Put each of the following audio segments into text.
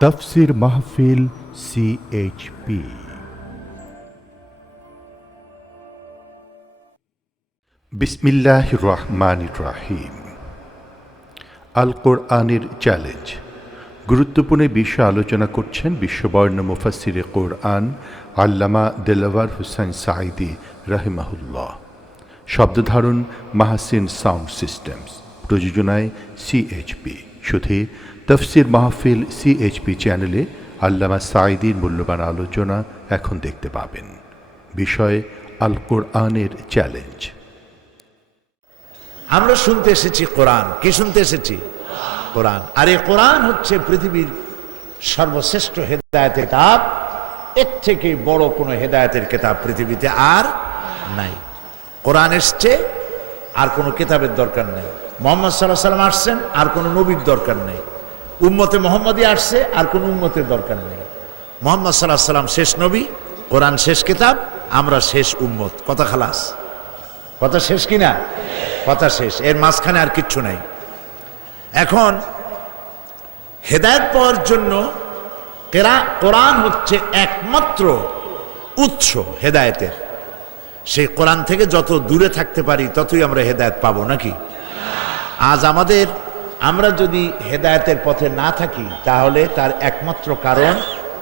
তফসির মাহফিল সিএইচপি বিসমিল্লাহ রহমান রাহিম। আল কোরআনের চ্যালেঞ্জ। গুরুত্বপূর্ণ বিষয় আলোচনা করছেন বিশ্ববর্ণ মুফাসিরে কোরআন আল্লামা দেলাওয়ার হুসাইন সাইদি রাহিমাহুল্লাহ। শব্দধারণ মাহাসিন সাউন্ড সিস্টেমস। প্রযোজনায় সিএইচপি শুধু তফসির মাহফিল সিএইচপি চ্যানেলে আল্লামা সাইদির মূল্যবান আলোচনা এখন দেখতে পাবেন। বিষয় আল কোরআনের চ্যালেঞ্জ। আমরা শুনতে এসেছি কোরআন। কি শুনতে এসেছি? কোরআন। আর এই কোরআন হচ্ছে পৃথিবীর সর্বশ্রেষ্ঠ হেদায়তের কিতাব। এর থেকে বড় কোনো হেদায়তের কিতাব পৃথিবীতে আর নাই। কোরআন এসছে, আর কোনো কিতাবের দরকার নেই। মোহাম্মদ সাল্লাহ সাল্লাম আসছেন, আর কোনো নবীর দরকার নেই। উম্মতে মোহাম্মদই আসছে, আর কোনো উম্মতের দরকার নেই। মোহাম্মদ সাল্লাহ সাল্লাম শেষ নবী, কোরআন শেষ কিতাব, আমরা শেষ উম্মত। কথা খালাস। কথা শেষ কিনা কথা শেষ। এর মাঝখানে আর কিচ্ছু নাই। এখন হেদায়ত পাওয়ার জন্য কেরা- কোরআন হচ্ছে একমাত্র উৎস হেদায়েতের। সেই কোরআন থেকে যত দূরে থাকতে পারি, ততই আমরা হেদায়ত পাবো, নাকি? আজ আমাদের আমরা যদি হেদায়েতের পথে না থাকি তাহলে তার একমাত্র কারণ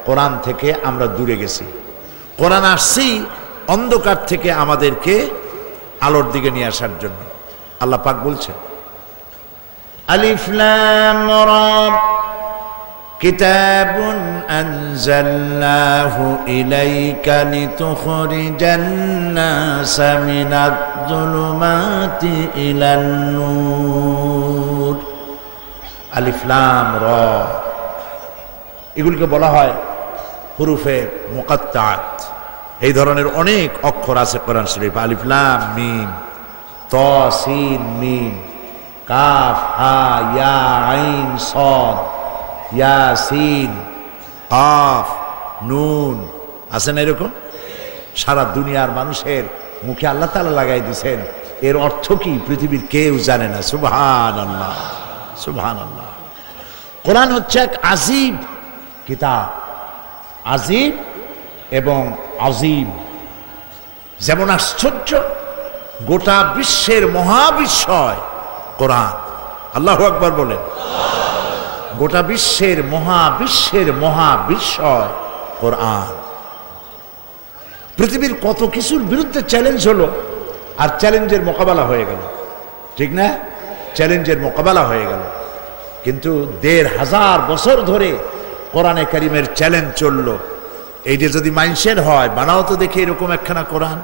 কোরআন থেকে আমরা দূরে গেছি কোরআন আসছি অন্ধকার থেকে আমাদেরকে আলোর দিকে নিয়ে আসার জন্য আল্লাহ পাক বলছেন আলিফ লাম রা كتاب أنزلناه إليك لتخرج الناس من الظلمات إلى النور আলিফ লাম, র। এগুলিকে বলা হয় হুরুফে মুকাত্তাত। এই ধরনের অনেক অক্ষর আছে কোরআন শরীফ। আলিফলাম মিম, ত, সিন, মিম, কাফ, হা, ইয়া, আইন, সদ ইয়াসিন কাফ, নুন। আছে না এরকম? সারা দুনিয়ার মানুষের মুখে আল্লাহ তালা লাগাই দিছেন। এর অর্থ কি? পৃথিবীর কেউ জানে না। সুবহান আল্লাহ সুবহান আল্লাহ কোরআন হচ্ছে এক আজিব কিতাব। আজিব এবং আজিম। যেমন আশ্চর্য, গোটা বিশ্বের মহাবিস্ময় কোরআন। আল্লাহ আকবর বলেন, গোটা বিশ্বের মহাবিশ্বের মহাবিস্ময় কোরআন। পৃথিবীর কত কিছুর বিরুদ্ধে চ্যালেঞ্জ হলো, আর চ্যালেঞ্জের মোকাবেলা হয়ে গেল। ঠিক না? চ্যালেঞ্জের মোকাবেলা হয়ে গেল। কিন্তু দেড় হাজার বছর ধরে কোরআনে কারিমের চ্যালেঞ্জ চলল। এইটা যদি মাইন্সের হয়, বানাও তো দেখি এরকম একখানা কোরআন।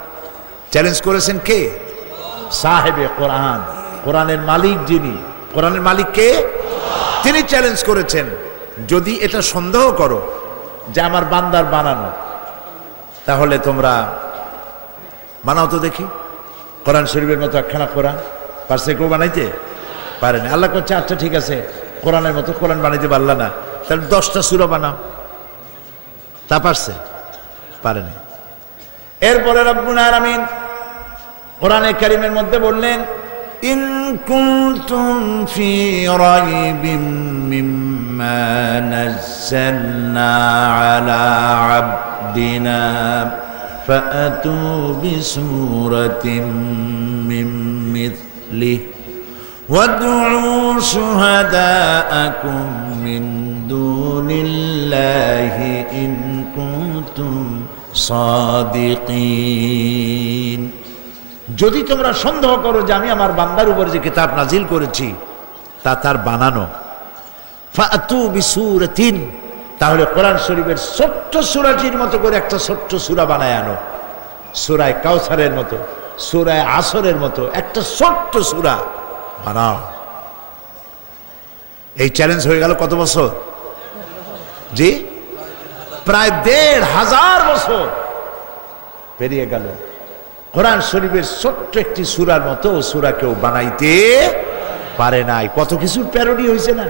চ্যালেঞ্জ করেছেন কে? সাহেবে কোরআন। কোরআনের মালিক যিনি। কোরআনের মালিক কে? তিনি চ্যালেঞ্জ করেছেন। যদি এটা সন্দেহ করো যে আমার বান্দার বানানো, তাহলে তোমরা বানাও তো দেখি। কোরআন শরীফের মতো একখানা কোরআন। পারছে কেউ বানাইতে? পারেনি আল্লাহ করছে আচ্ছা ঠিক আছে কোরআনের মতো কোরআন বানাইতে পারলা না তাহলে দশটা সুরা বানাও তা পারছে পারেনি এরপরে রব্বুল আলামিন কোরআনে কারিমের মধ্যে বললেন ইন কুনতুম ফি রাইবিম মিম্মা নাযালনা আলা আবদিনা فأتوا بسورة من مثله وادعوا شهداءكم من دون الله إن كنتم صادقين যদি তোমরা সন্দেহ করো যে আমি আমার বান্দার উপর যে কিতাব নাজিল করেছি তা তার বানানো ফাতু বিসুরাতিন তাহলে কোরআন শরীফের ছোট্ট সুরাটির মতো করে একটা ছোট্ট সুরা বানায় আনো সুরায় কাউসারের মতো সুরায় আসরের মতো একটা ছোট্ট সুরা বানাও এই চ্যালেঞ্জ হয়ে গেল কত বছর? জি? প্রায় দেড় হাজার বছর। পেরিয়ে গেল। কোরআন শরীফের ছোট্ট একটি সুরার মতো সুরা কেউ বানাইতে পারে নাই। কত কিছুর প্যারোডি হয়েছে না?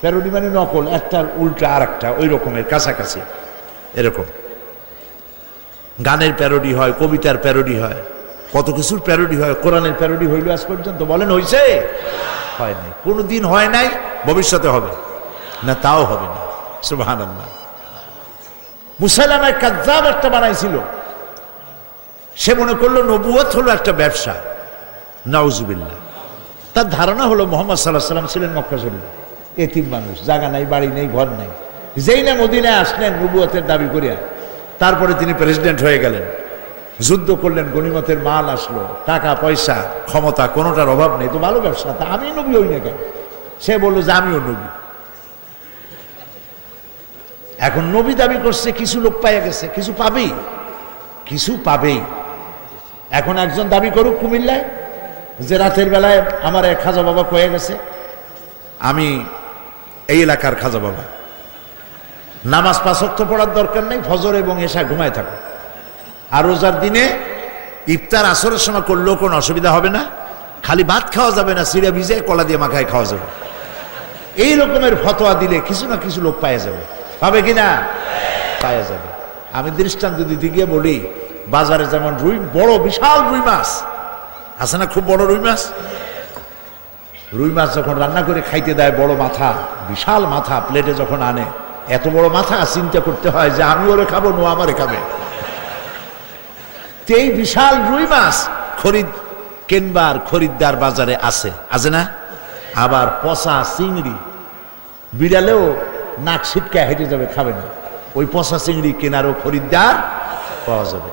প্যারোডি মানে নকল, একটার উল্টা আর একটা ওই রকমের কাছাকাছি। এরকম। গানের প্যারোডি হয়, কবিতার প্যারোডি হয়। কত কিছুর প্যারোডি হয়? কোরআনের প্যারোডি হইল আজ পর্যন্ত। বলেন হয়েছে হয় নাই। কোনো দিন হয় নাই, ভবিষ্যতে হবে। না, তাও হবে না। সুবাহান আল্লাহ মুসাইলামায় কাজ্জাব একটা বানাইছিল। সে মনে করল নবুয়ত হলো একটা ব্যবসা। নাউজুবিল্লাহ। তার ধারণা হলো, মোহাম্মদ সাল্লাহ সাল্লাম ছিলেন মক্কা শরীফ। এতিম মানুষ, জায়গা নাই, বাড়ি নেই, ঘর নেই। যেই না মদিনায় আসলেন নবুয়তের দাবি করিয়া, তারপরে তিনি প্রেসিডেন্ট হয়ে গেলেন। যুদ্ধ করলেন, গণিমতের মাল আসলো, টাকা, পয়সা, ক্ষমতা, কোনোটার অভাব নেই, তো ভালো ব্যবসা, তা আমি নবী হই না কেন? সে বলল যে আমিও নবী। এখন নবী দাবি করছে, কিছু লোক পাইয়া গেছে, কিছু পাবেই কিছু পাবেই। এখন একজন দাবি করুক কুমিল্লায়, যে রাতের বেলায় আমার এক খাজা বাবা কয়ে গেছে, আমি এই এলাকার খাজা বাবা। নামাজ পাঁচক্ত পড়ার দরকার নেই, ফজর এবং এসা ঘুমায় থাকো আর রোজার দিনে ইফতার আসরের সময় করলেও কোনো অসুবিধা হবে না। খালি ভাত খাওয়া যাবে না সিঁড়ে ভিজে কলা দিয়ে মাখায় খাওয়া যাবে। এই রকমের ফতোয়া দিলে কিছু না কিছু লোক পাওয়া যাবে। পাবে কি না? পাওয়া যাবে। আমি দৃষ্টান্ত দিতে গিয়ে বলি, বাজারে যেমন রুই, বড় বিশাল রুই মাছ। আছে না খুব বড় রুই মাছ? রুই মাছ যখন রান্না করে খাইতে দেয়, বড় মাথা, বিশাল মাথা প্লেটে যখন আনে, এত বড় মাথা চিন্তা করতে হয় যে আমি ওরে খাব নো আমারে খাবে। এই বিশাল রুই মাছ খরিদ কেনবার খরিদ্দার বাজারে আছে আছে না? আবার পচা চিংড়ি, বিড়ালেও নাক ছিটকায় হেঁটে যাবে, খাবে না। ওই পচা চিংড়ি কেনারও খরিদ্দার পাওয়া যাবে।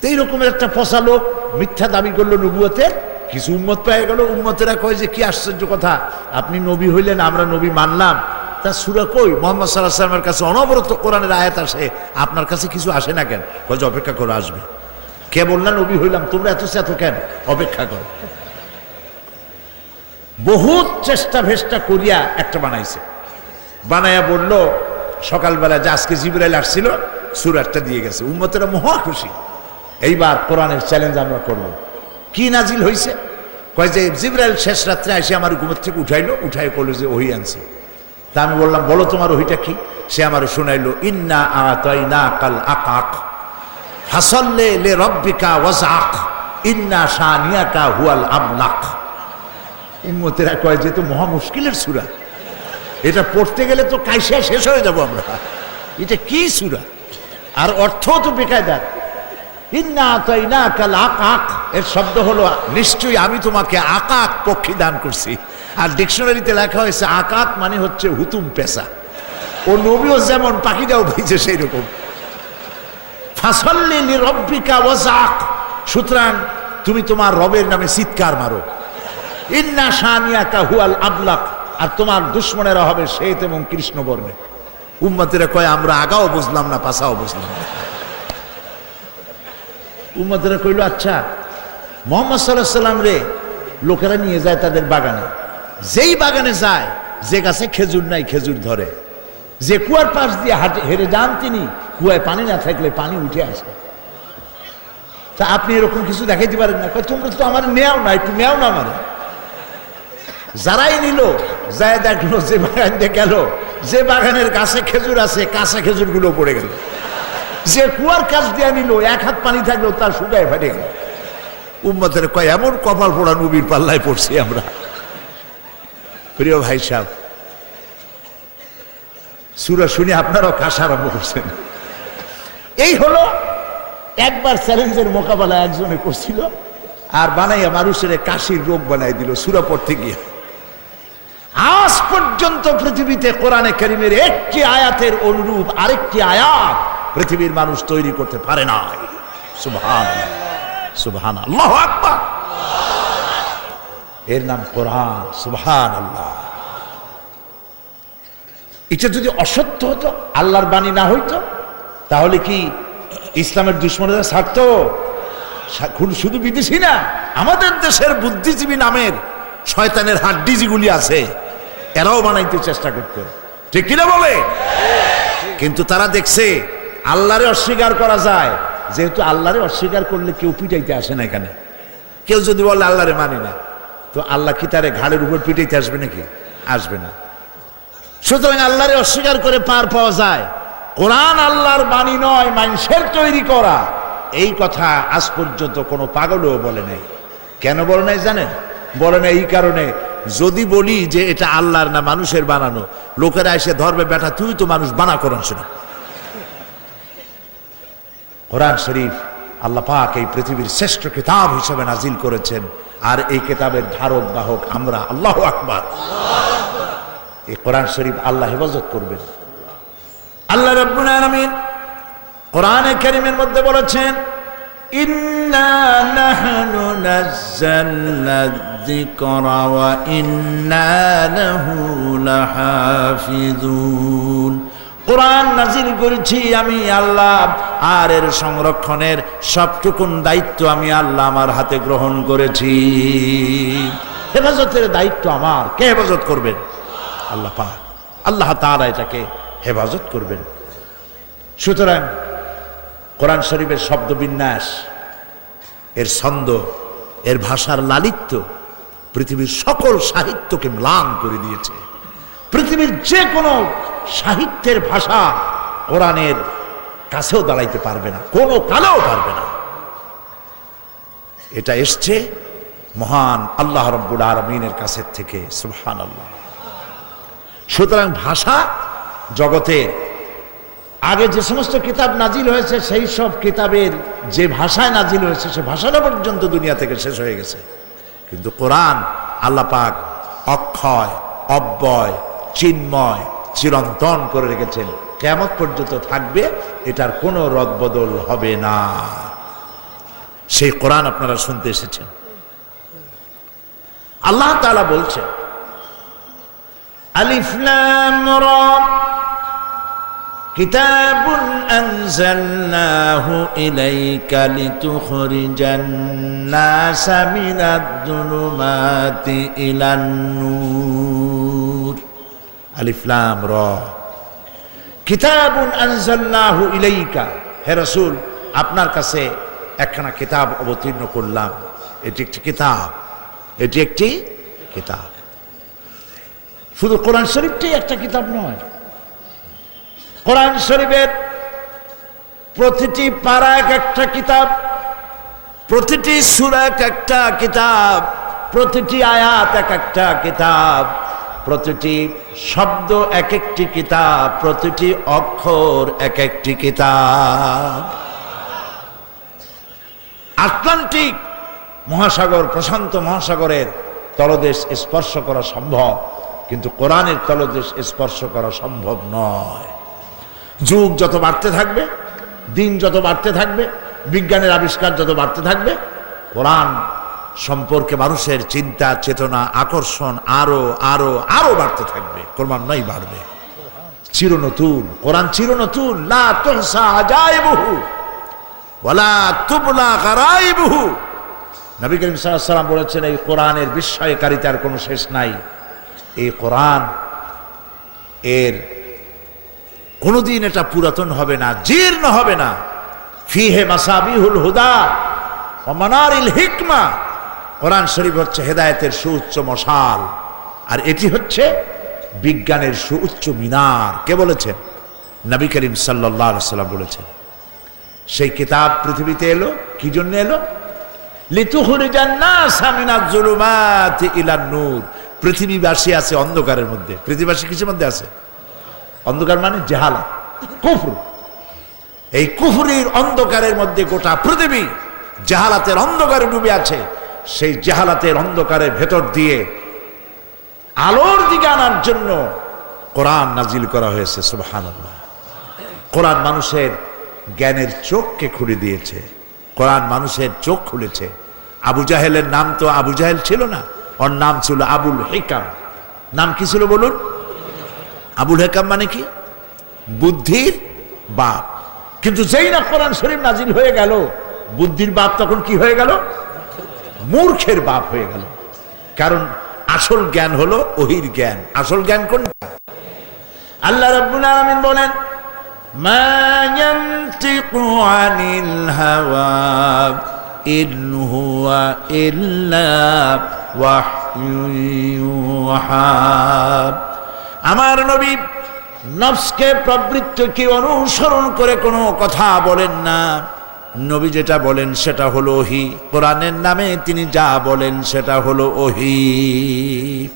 তো এই রকমের একটা পচা লোক মিথ্যা দাবি করল নবুয়তের কিছু উন্মত পেয়ে গেল। উন্মতেরা কয় যে, কি আশ্চর্য কথা, আপনি নবী হইলেন, আমরা নবী মানলাম তা সুরা কই? মোহাম্মদ সাল্লাহ সাল্লামের কাছে অনবরত কোরআনের আয়াত আসে, আপনার কাছে কিছু আসে না কেন? যে, অপেক্ষা করে আসবে। কে বললেন নবী হইলাম, তোমরা এত এত কেন? অপেক্ষা করো। বহুত চেষ্টা ভেষ্টা করিয়া একটা বানাইছে। বানাইয়া বলল, সকালবেলা যে আজকে জিবরাইল আসছিল সুরাটটা দিয়ে গেছে। উম্মতেরা মহা খুশি। এইবার কোরআনের চ্যালেঞ্জ আমরা করব। কি নাজিল হয়েছে কয় যে, জিবরাইল শেষ রাত্রে এসে আমার ঘুমের থেকে উঠাইলো উঠাই করল যে, ওহি আনছি। তা আমি বললাম, বলো তোমার ওহিটা কি? সে আমার শোনাইলো, ইন্না আতাই না কাল আকাক হাসল্লে লে রব্বিকা ওয়াজাক ইন্না শানিয়াকা হুয়াল আমলাক। উম্মতেরা কয় যে তো মহা মুশকিলের সুরা। এটা পড়তে গেলে তো কাইসা শেষ হয়ে যাব আমরা। এটা কি সুরা? আর অর্থ তো বেকায়দার ইন্না তাইনা কাল আকাক এর শব্দ হলো, নিশ্চয়ই আমি তোমাকে আকাক পক্ষী দান করছি। আর ডিকশনারিতে লেখা হয়েছে, আকাক মানে হচ্ছে হুতুম পেশা ও নবীও যেমন পাখিটাও ভেজে সেই রকম ফাসল্লি রব্বিকা সুতরাং তুমি তোমার রবের নামে চিৎকার মারো। ইন্না শানিয়াকা হুয়াল আবলাক। আর তোমার দুশ্মনেরা হবে শ্বেত এবং কৃষ্ণ বর্ণে উম্মতেরা কয়, আমরা আগাও বুঝলাম না পাশাও বুঝলাম না। উম্মতেরা কইল আচ্ছা মোহাম্মদ সাল্লাহ সাল্লাম রে, লোকেরা নিয়ে যায় তাদের বাগানে। যেই বাগানে যায়, যে গাছে খেজুর নাই, খেজুর ধরে। যে কুয়ার পাশ দিয়ে হাঁটে হেরে যান তিনি, কুয়ায় পানি না থাকলে পানি উঠে আসে। তা আপনি এরকম কিছু দেখাইতে পারেন না? তোমরা তো আমার নেও না, একটু নেও না আমার। যারাই নিল যায় দেখল, যে বাগান দিয়ে গেল, যে বাগানের গাছে খেজুর আছে, কাঁচা খেজুরগুলো পড়ে গেল। যে কুয়ার কাছ দিয়ে নিল এক হাত পানি থাকলেও তার শুকায় ফেটে গেল। উম্মতের কয়, এমন কপাল পোড়া নবীর পাল্লায় পড়ছি আমরা। প্রিয় ভাই সাহেব, সুরা শুনে আপনারাও কাশা আরম্ভ করছেন। এই হলো একবার চ্যালেঞ্জের মোকাবেলা একজনে করছিল, আর বানাইয়া মানুষের কাশির রোগ বানাই দিল, সুরা পড়তে গিয়ে। আজ পর্যন্ত পৃথিবীতে কোরআনে করিমের একটি আয়াতের অনুরূপ আরেকটি আয়াত পৃথিবীর মানুষ তৈরি করতে পারে নাই। সুবহান সুবহান আল্লাহ আকবার। এর নাম কোরআন সুবহান আল্লাহ এটা যদি অসত্য হতো, আল্লাহর বাণী না হইতো, তাহলে কি ইসলামের দুশ্মনেরা ছাড়তো? শুধু বিদেশি না, আমাদের দেশের বুদ্ধিজীবী নামের শয়তানের হাড্ডি যেগুলি আছে, এরাও বানাইতে চেষ্টা করতো। ঠিক কিনা বলে? কিন্তু তারা দেখছে আল্লাহরে অস্বীকার করা যায়। যেহেতু আল্লাহরে অস্বীকার করলে কেউ পিটাইতে আসে না এখানে। কেউ যদি বলে আল্লাহরে মানি না, তো আল্লাহ কি তারে ঘাড়ের উপর পিটাইতে আসবে নাকি? আসবে না। সুতরাং আল্লাহরে অস্বীকার করে পার পাওয়া যায়। কোরআন আল্লাহর বাণী নয়, মানুষের তৈরি করা। এই কথা আজ পর্যন্ত কোনো পাগলও বলে নাই। কেন বলে নাই জানেন? বলে না এই কারণে, যদি বলি যে এটা আল্লাহর না মানুষের বানানো, লোকেরা এসে ধরবে, বেটা, তুই তো মানুষ বানা কোরআন শরীফ কোরআন শরীফ আল্লাহ পাক এই পৃথিবীর শ্রেষ্ঠ কিতাব হিসেবে নাজিল করেছেন। আর এই কিতাবের ধারক, বাহক আমরা আল্লাহ আকবার। এই কোরআন শরীফ আল্লাহ হেফাজত করবেন। আল্লাহ রব্বুল আলামিন কোরআনে কারীমের মধ্যে বলেছেন ওয়া ইন্না লাহু লাহাফিজুন কোরআন নাজিল করেছি আমি আল্লাহ, আর এর সংরক্ষণের সবটুকুন দায়িত্ব আমি আল্লাহ আমার হাতে গ্রহণ করেছি। হেফাজতের দায়িত্ব আমার, কে হেফাজত করবেন আল্লাহ আল্লাহ তাআলা এটাকে হেফাজত করবেন। সুতরাং কোরআন শরীফের শব্দবিন্যাস এর ছন্দ, এর ভাষার লালিত্য পৃথিবীর সকল সাহিত্যকে ম্লান করে দিয়েছে। পৃথিবীর যে কোনো সাহিত্যের ভাষা কোরআনের কাছেও দাঁড়াইতে পারবে না, কোনো কালেও পারবে না। এটা এসছে মহান আল্লাহ রব্বুল আলমিনের কাছের থেকে সুবহান আল্লাহ সুতরাং ভাষা জগতের আগে যে সমস্ত কিতাব নাজিল হয়েছে, সেই সব কিতাবের যে ভাষায় নাজিল হয়েছে, সে ভাষাটা পর্যন্ত দুনিয়া থেকে শেষ হয়ে গেছে। কিন্তু কোরআন আল্লাপাক অক্ষয়, অব্যয়, চিন্ময় চিরন্তন করে রেখেছেন কেমন পর্যন্ত থাকবে এটার কোনো রদবদল হবে না সেই কোরআন আপনারা শুনতে এসেছেন আল্লাহ তাআলা বলছেন আলিফ লাম রা كتاب أنزلناه إليك لتخرج الناس من الظلمات إلى النور আলিফলাম র। কিতাবুন আনজাল্লাহু ইলাইকা। হে রসুল, আপনার কাছে একখানা কিতাব অবতীর্ণ করলাম। এটি একটি কিতাব। এটি একটি কিতাব। শুধু কোরআন শরীফটি একটা কিতাব নয়। কোরআন শরীফের প্রতিটি পাড়া এক একটা কিতাব, প্রতিটি সুরা এক একটা কিতাব, প্রতিটি আয়াত এক একটা কিতাব। প্রতিটি শব্দ এক একটি কিতাব, প্রতিটি অক্ষর এক একটি কিতাব। আটলান্টিক মহাসাগর, প্রশান্ত মহাসাগরের তলদেশ স্পর্শ করা সম্ভব, কিন্তু কোরআনের তলদেশ স্পর্শ করা সম্ভব নয়। যুগ যত বাড়তে থাকবে, দিন যত বাড়তে থাকবে, বিজ্ঞানের আবিষ্কার যত বাড়তে থাকবে, কোরআন সম্পর্কে মানুষের চিন্তা, চেতনা, আকর্ষণ আরও আরও আরও বাড়তে থাকবে। ক্রমান্বয় বাড়বে। চির নতুন কোরআন চির নতুন লা তুহসা আজাইবুহু ওয়ালা তুবলা গারাইবুহু। নবী করিম সাল্লাম বলেছেন, এই কোরআনের বিস্ময়কারিতার কোনো শেষ নাই। এই কোরআন এর কোনোদিন এটা পুরাতন হবে না, জীর্ণ হবে না। ফিহে মাসাবিহুল হুদা ও মানারিল হিকমা। কোরআন শরীফ হচ্ছে হেদায়েতের সুউচ্চ মশাল। আর এটি হচ্ছে বিজ্ঞানের সুউচ্চ মিনার। কে বলেছেন? নবী করিম সাল্লাহ সাল্লাম বলেছেন। সেই কিতাব পৃথিবীতে এলো, কি জন্য এলো? নূর। পৃথিবীবাসী আছে অন্ধকারের মধ্যে। পৃথিবীবাসী কিসের মধ্যে আছে? অন্ধকার মানে জেহালা, কুফর। এই কুফরির অন্ধকারের মধ্যে গোটা পৃথিবী জাহালাতের অন্ধকারে ডুবে আছে। সেই জাহালাতের অন্ধকারের ভেতর দিয়ে আলোর দিকে আনার জন্য কোরআন নাজিল করা হয়েছে সুবাহান কোরআন মানুষের জ্ঞানের চোখকে খুলে দিয়েছে, কোরআন মানুষের চোখ খুলেছে। আবু জাহেলের নাম তো আবু জাহেল ছিল না, ওর নাম ছিল আবুল হেকাম। নাম কি ছিল বলুন? আবুল হেকাম মানে কি? বুদ্ধির বাপ। কিন্তু যেই না কোরআন শরীফ নাজিল হয়ে গেল, বুদ্ধির বাপ তখন কি হয়ে গেল? মূর্খের বাপ হয়ে গেল। কারণ আসল জ্ঞান হলো ওহির জ্ঞান। আসল জ্ঞান কোনটা? আল্লাহ রাব্বুল আলামিন বলেন আমার নবী নফসকে প্রবৃত্তকে অনুসরণ করে কোনো কথা বলেন না। নবী যেটা বলেন সেটা হলো ওহি। কোরআনের নামে তিনি যা বলেন সেটা হলো ওহি।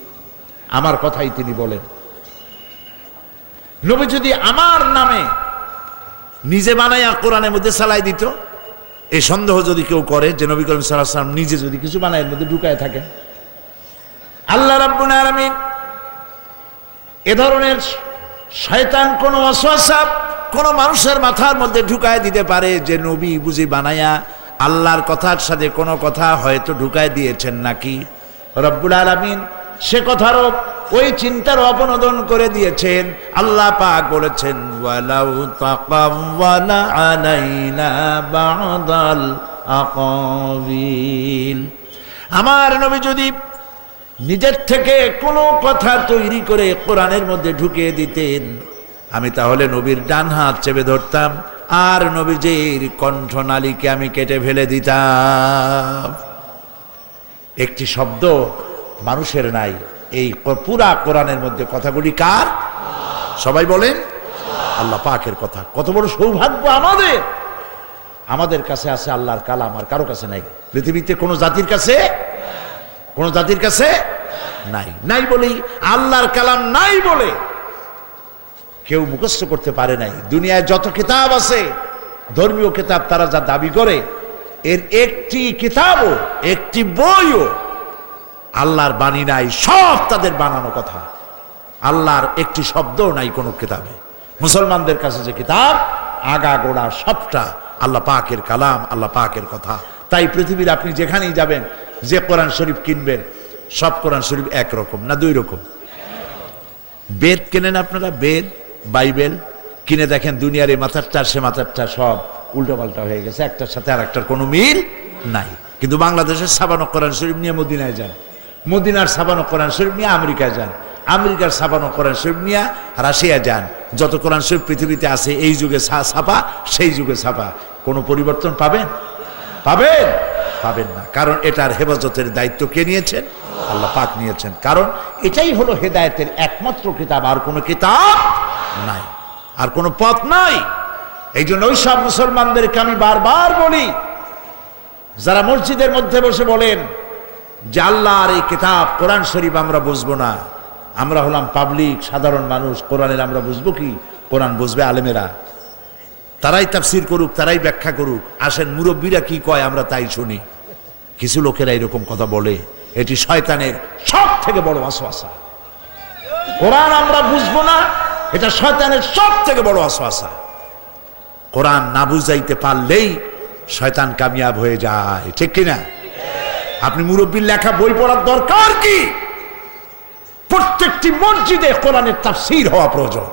আমার কথাই তিনি বলেন। নবী যদি আমার নামে নিজে বানাইয়া কোরআনের মধ্যে সালাই দিত এই সন্দেহ যদি কেউ করে যে নবী করিম সাল্লাম নিজে যদি কিছু বানায় এর মধ্যে ঢুকায় থাকেন। আল্লাহ রাব্বুল আলামিন এ ধরনের শয়তান কোন অসহাসাব কোন মানুষের মাথার মধ্যে ঢুকায় দিতে পারে যে নবী বুঝি বানায়া আল্লাহর কথার সাথে কোনো কথা হয়তো ঢুকায় দিয়েছেন নাকি? রব্বুল আলামিন সে কথারও ওই চিন্তার অপনোদন করে দিয়েছেন। আল্লাহ পাক বলেছেন, ওয়ালাউ আমার নবী যদি নিজের থেকে কোনো কথা তৈরি করে কোরআনের মধ্যে ঢুকিয়ে দিতেন আমি তাহলে নবীর ডান হাত চেপে ধরতাম, আর নবীজির কণ্ঠনালীকে আমি কেটে ফেলে দিতাম। একটি শব্দ মানুষের নাই, এই পুরা কোরআনের মধ্যে কথাগুলি কার? সবাই বলেন, আল্লাহ পাকের কথা। কত বড় সৌভাগ্য আমাদের। আমাদের কাছে আছে আল্লাহর কালাম, আর কারও কাছে নাই। পৃথিবীতে কোনো জাতির কাছে? কোন জাতির কাছে? নাই। নাই বলেই আল্লাহর কালাম নাই বলে কেউ মুখস্থ করতে পারে নাই। দুনিয়ায় যত কিতাব আছে, ধর্মীয় কিতাব তারা যা দাবি করে, এর একটি কিতাবও, একটি বইও আল্লাহর বাণী নাই, সব তাদের বানানো কথা। আল্লাহর একটি শব্দও নাই কোনো কিতাবে। মুসলমানদের কাছে যে কিতাব, আগা গোড়া সবটা আল্লাহ পাকের কালাম, আল্লাহ পাকের কথা। তাই পৃথিবীর আপনি যেখানেই যাবেন, যে কোরআন শরীফ কিনবেন, সব কোরআন শরীফ একরকম না দুই রকম? বেদ কেনেন আপনারা? বেদ? বাইবেল, কিনে দেখেন দুনিয়ার এই মাথারটা, সে মাথারটা সব উল্টোপাল্টা হয়ে গেছে। একটার সাথে আর একটার কোনো মিল নাই। কিন্তু বাংলাদেশের সাবানো কোরআন শরীফ নিয়ে মদিনায় যান। মদিনার সাবানো কোরআন শরীফ নিয়ে আমেরিকায় যান। আমেরিকার সাবানো কোরআন শরীফ নিয়ে রাশিয়া যান। যত কোরআন শরীফ পৃথিবীতে আছে, এই যুগে ছাপা, সেই যুগে ছাপা। কোনো পরিবর্তন পাবেন? পাবেন? পাবেন না। কারণ এটার হেফাজতের দায়িত্ব কে নিয়েছেন? আল্লাহ পাক নিয়েছেন। কারণ এটাই হলো হেদায়েতের একমাত্র কিতাব। আর কোনো কিতাব নাই। আর কোনো পথ নাই। এই জন্য ওই সব মুসলমানদেরকে আমি বারবার বলি, যারা মসজিদের মধ্যে বসে বলেন যে আল্লাহর এই কিতাব কোরআন শরীফ আমরা বুঝব না। আমরা হলাম পাবলিক, সাধারণ মানুষ কোরআনের আমরা বুঝব কি? কোরআন বুঝবে আলেমেরা। তারাই তাফসির করুক, তারাই ব্যাখ্যা করুক। আসেন মুরব্বীরা কি কয় আমরা তাই শুনি। কিছু লোকেরা এরকম কথা বলে। এটি শয়তানের সব থেকে বড় আশোয়াশা কোরআন আমরা বুঝব না এটা শয়তানের সব থেকে বড় আশোয়াশা কোরআন না বুঝাইতে পারলেই শয়তান কামিয়াব হয়ে যায়। ঠিক কিনা? আপনি মুরব্বীর লেখা বই পড়ার দরকার কি? প্রত্যেকটি মসজিদে কোরআনের তাফসির হওয়া প্রয়োজন।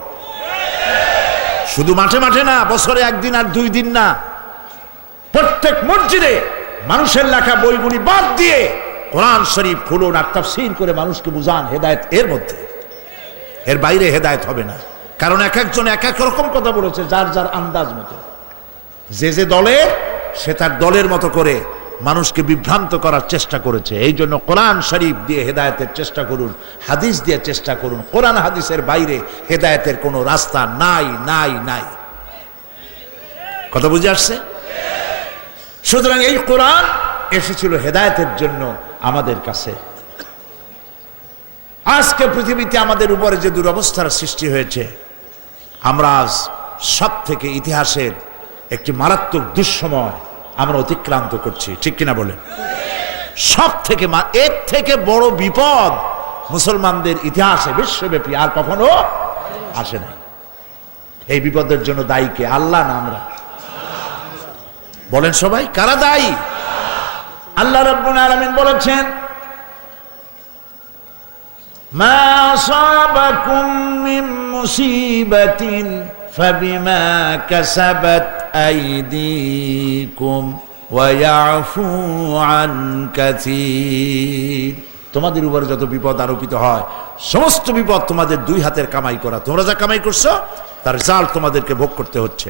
শুধু মাঠে মাঠে না, বছরে একদিন আর দুই দিন না। প্রত্যেক মসজিদে মানুষের লেখা বইগুলি বাদ দিয়ে কোরআন শরীফ খুলুন আর তাফসির করে মানুষকে বুঝান হেদায়েত এর মধ্যে। এর বাইরে হেদায়ত হবে না। কারণ এক একজন এক এক রকম কথা বলেছে, যার যার আন্দাজ মতো। যে যে দলে, সে তার দলের মতো করে মানুষকে বিভ্রান্ত করার চেষ্টা করেছে। এই জন্য কোরআন শরীফ দিয়ে হেদায়তের চেষ্টা করুন, হাদিস দিয়ে চেষ্টা করুন। কোরআন হাদিসের বাইরে হেদায়তের কোনো রাস্তা নাই নাই নাই। কথা বুঝে আসছে? সুতরাং এই কোরআন এসেছিল হেদায়তের জন্য আমাদের কাছে। আজকে পৃথিবীতে আমাদের উপরে যে দুরবস্থার সৃষ্টি হয়েছে, আমরা আজ সব থেকে ইতিহাসের একটি মারাত্মক দুঃসময় আমরা অতিক্রান্ত করছি। ঠিক কিনা বলেন? সব থেকে এর থেকে বড় বিপদ মুসলমানদের ইতিহাসে, বিশ্বব্যাপী, আর কখনো আসে নাই। এই বিপদের জন্য দায়ী কে? আল্লাহ না আমরা? বলেন সবাই, কারা দায়ী? আল্লাহ রব্বুল আলামিন বলেছেন ما أصابكم من مصيبة فبما كسبت أيديكم ويعفو عن كثير তোমাদের উপরে যত বিপদ আরোপিত হয় সমস্ত বিপদ তোমাদের দুই হাতের কামাই করা তোমরা যা কামাই করছো তার রেজাল্ট তোমাদেরকে ভোগ করতে হচ্ছে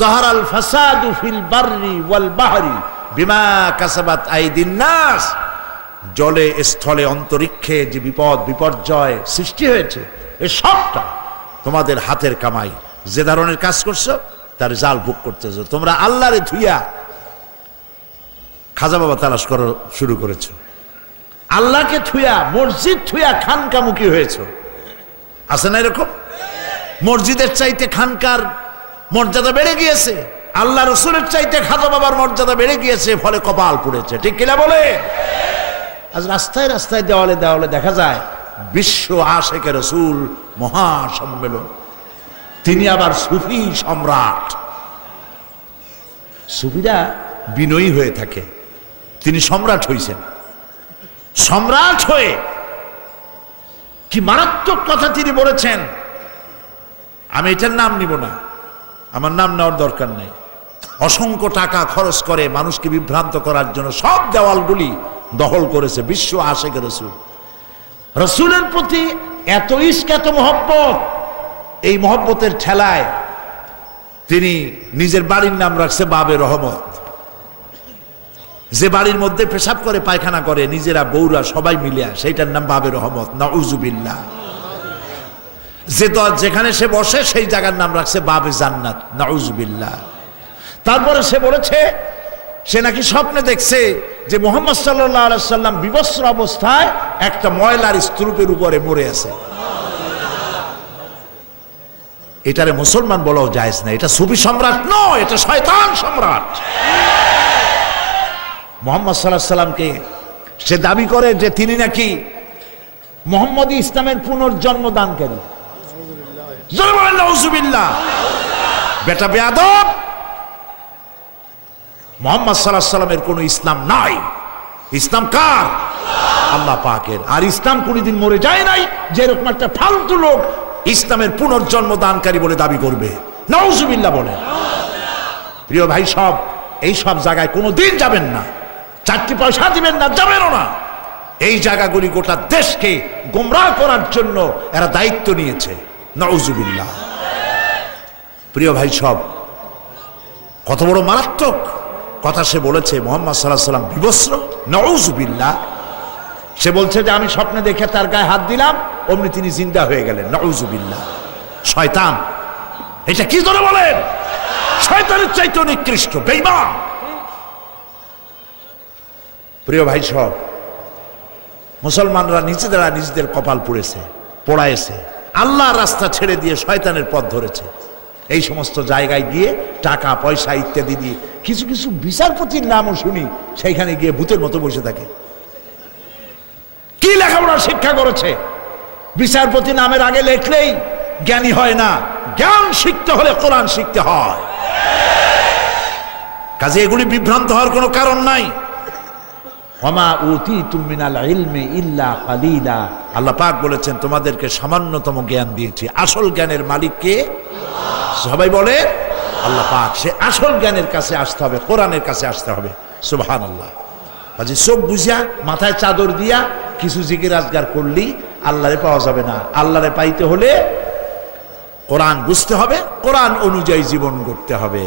জাহারাল ফাসাদু ফিল বাররি ওয়াল বাহরি বিমা কাসাবাত আইদিন নাস জলে স্থলে অন্তরিক্ষে যে বিপদ, বিপর্যয় সৃষ্টি হয়েছে, এ সবটা তোমাদের হাতের কামাই। যে ধরনের কাজ করছ, তার জাল ভোগ করতেছো। তোমরা আল্লাহরে ধুইয়া খাজা বাবা তালাশ করা শুরু করেছ। আল্লাহকে থুয়া মসজিদ থুয়া খানকামুখী হয়েছ। আছে না এরকম? মসজিদের চাইতে খানকার মর্যাদা বেড়ে গিয়েছে। আল্লাহ রসুলের চাইতে খাজা বাবার মর্যাদা বেড়ে গিয়েছে, ফলে কপাল পুড়েছে। ঠিক কিনা বলে আজ রাস্তায় রাস্তায় দেওয়ালে দেওয়ালে দেখা যায় বিশ্ব আশেকে রসুল মহাসম্মেলন। তিনি আবার সুফি সম্রাট। সুফিরা বিনয়ী হয়ে থাকে। তিনি সম্রাট হয়েছেন সম্রাট হয়ে কি মারাত্মক কথা তিনি বলেছেন। আমি এটার নাম নিব না। আমার নাম নেওয়ার দরকার নেই। অসংখ্য টাকা খরচ করে মানুষকে বিভ্রান্ত করার জন্য সব দেওয়ালগুলি দখল করেছে, বিশ্ব আশেখ রসুল। রসুলের প্রতি এত ইস্ক এত মহব্বত, এই মহব্বতের ঠেলায় তিনি নিজের বাড়ির নাম রাখছে বাবে রহমত। যে বাড়ির মধ্যে পেশাব করে, পায়খানা করে, নিজেরা বৌরা সবাই মিলিয়া সেইটার নাম বাবে রহমত, নাউজুবিল্লাহ। যে দল যেখানে সে বসে, সেই জায়গার নাম রাখছে বাবে জান্নাত, নাউজুবিল্লাহ। তারপরে সে বলেছে সে নাকি স্বপ্নে দেখছে যে মোহাম্মদ সাল্লাহ সাল্লাম বিবস্ত্র অবস্থায় একটা ময়লার স্তূপের উপরে মরে আছে। এটারে মুসলমান বলাও যায় না। এটা সুফি সম্রাট নয় এটা শয়তান সম্রাট। মোহাম্মদ সাল্লাহ সাল্লামকে সে দাবি করে যে তিনি নাকি মোহাম্মদ ইসলামের পুনর্জন্ম দানকারী বেটা বেয়াদব মোহাম্মদ সাল্লাহ সাল্লামের কোনো ইসলাম নাই। ইসলাম কার? আল্লাহ পাকের। আর ইসলাম কোনোদিন মরে যায় নাই, যে এরকম একটা ফালতু লোক ইসলামের পুনর্জন্ম দানকারী বলে দাবি করবে। নাউজুবিল্লাহ বলে। প্রিয় ভাই, সব, এই সব জায়গায় কোনো দিন যাবেন না। চারটি পয়সা দিবেন না, যাবেনও না। এই জায়গাগুলি গোটা দেশকে গোমরাহ করার জন্য এরা দায়িত্ব নিয়েছে। নজুবিল্লাহ প্রিয় ভাই, সব, কত বড় মারাত্মক। কথা সে বলেছে, মোহাম্মদ সাল্লাহ সাল্লাম বিবস্ত্র নজুবিল্লাহ সে বলছে যে, আমি স্বপ্নে দেখে তার গায়ে হাত দিলাম, অমনি তিনি জিন্দা হয়ে গেলেন নজুবিল্লাহ শয়তান, এটা কি ধরে বলেন? শয়তানের চাইতে নিকৃষ্ট বেইমান প্রিয় ভাই সব, মুসলমানরা নিজেদেরা নিজেদের কপাল পুড়েছে, পোড়ায়েছে, আল্লাহর রাস্তা ছেড়ে দিয়ে শয়তানের পথ ধরেছে। এই সমস্ত জায়গায় গিয়ে টাকা, পয়সা ইত্যাদি দিয়ে কিছু কিছু বিচারপতির নামও শুনি, সেইখানে গিয়ে ভূতের মতো বসে থাকে। কি লেখাপড়া শিক্ষা করেছে? বিচারপতি নামের আগে লেখলেই জ্ঞানী হয় না। জ্ঞান শিখতে হলে কোরআন শিখতে হয়। কাজে এগুলি বিভ্রান্ত হওয়ার কোনো কারণ নাই। ওমা উতি তুমিনাল ইলমে ইল্লা আল্লাহ পাক বলেছেন, তোমাদেরকে সামান্যতম জ্ঞান দিয়েছি। আসল জ্ঞানের মালিক কে? সবাই বলে, আল্লাহ পাক, সে আসল জ্ঞানের কাছে আসতে হবে, কোরআনের কাছে আসতে হবে। সুবহান আল্লাহ কাজে চোখ বুঝিয়া, মাথায় চাদর দিয়া, কিছু জিকির আজগার করলি, আল্লাহরে পাওয়া যাবে না। আল্লাহরে পাইতে হলে কোরআন বুঝতে হবে, কোরআন অনুযায়ী জীবন করতে হবে।